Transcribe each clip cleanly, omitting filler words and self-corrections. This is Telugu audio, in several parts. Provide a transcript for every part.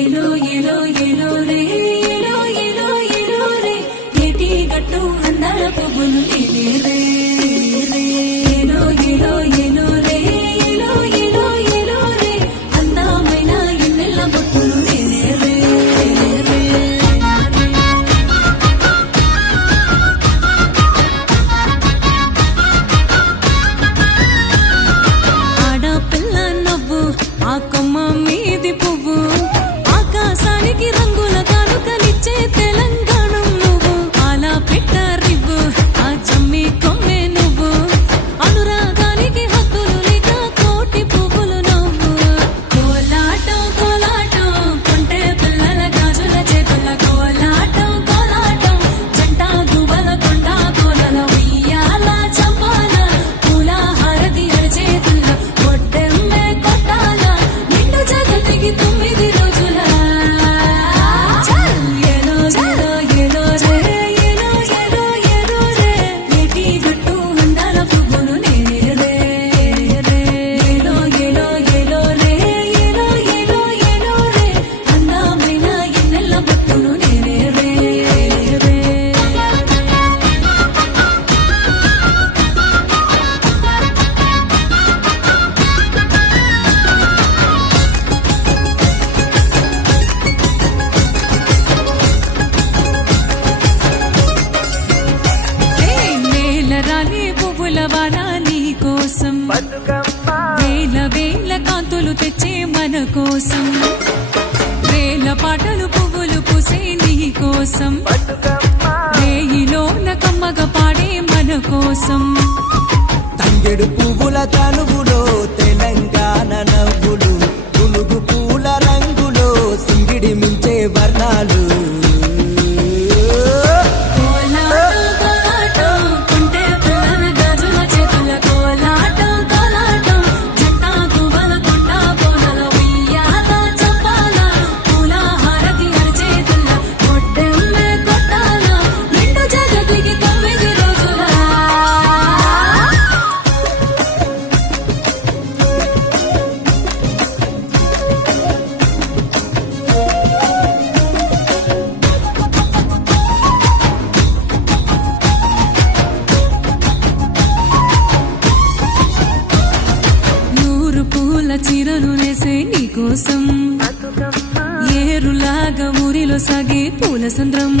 ఏలో ఏలో ఏలో రే ఏలో ఏలో ఏలో రే ఏటి గట్టు అందాల పువ్వులు నేనే రే ఏలో ఏలో ఏలో రే ఏలో ఏలో ఏలో రే అందమైన ఎన్నెల్ల బొట్టులు నేనే రే ఆడపిల్ల నవ్వు ఆ కొమ్మ మీది పువ్వు ఆకాశానికి రంగుల కానుకలిచ్చే తెలంగాణ నువ్వు అలా పెట్టరివ్వు ఆ చమ్మి కొమ్మే నువ్వు అనురాగానికి హద్దులు లేక కోటి పువ్వులు నువ్వు కోలాటం కోలాటం కొంటే పిల్లల గాజుల చేతుల కోలాటం కోలాటం జంట గుబల కొండ కోలల ఉయ్యాల చంపాల పూల హారతి అరచేతుల కొట్టెమ్మె కొట్టాల నిండు జగతికి 9 రోజుల ఏలో ఏలో ఏలో రే ఏలో ఏలో ఏలో రే ఏటి గట్టు అందాల పువ్వులు నేనే రే ఏలో ఏలో ఏలో రే ఏలో ఏలో ఏలో రే అందమైన ఎన్నెల్ల బొట్టులు నేనే రే నేల రాని పువ్వుల వాన నీ కోసం వేల వేల కాంతులు తెచ్చే మన కోసం వేల పాటలు పువ్వులు పూసే నీ కోసం రేయిలోన కమ్మగ పాడే మన కోసం తంగెడు పువ్వుల తనువులో తెలంగాణ నవ్వులు పులుగు పూల రంగులో సింగిడి మించే వర్ణాలు కోలాటం కోలాటం కొంటే పిల్లల గాజుల చేతుల కోలాటం కోలాటం జంట గుబల కొండ కోనల ఉయ్యాల చంపాల పూల హారతి అరచేతుల కొట్టెమ్మె కొట్టాల నిండు జగతికి 9 రోజుల నూరు పూల చీరను నేసే నీకోసం ఏరులాగా ఊరిలో సాగే పూల సంద్రం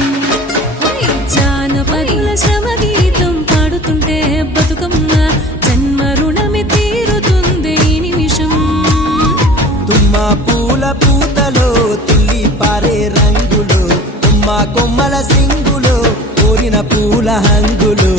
జానపదుల శ్రమ గీతం పాడుతుంటే బతుకమ్మ జన్మ రుణమి తీరుతుంది ఈ నిమిషం తుమ్మ పూల పూతలో తుల్లి పారే రంగులో తుమ్మ కొమ్మల సింగులో కోరిన పూల హంగులో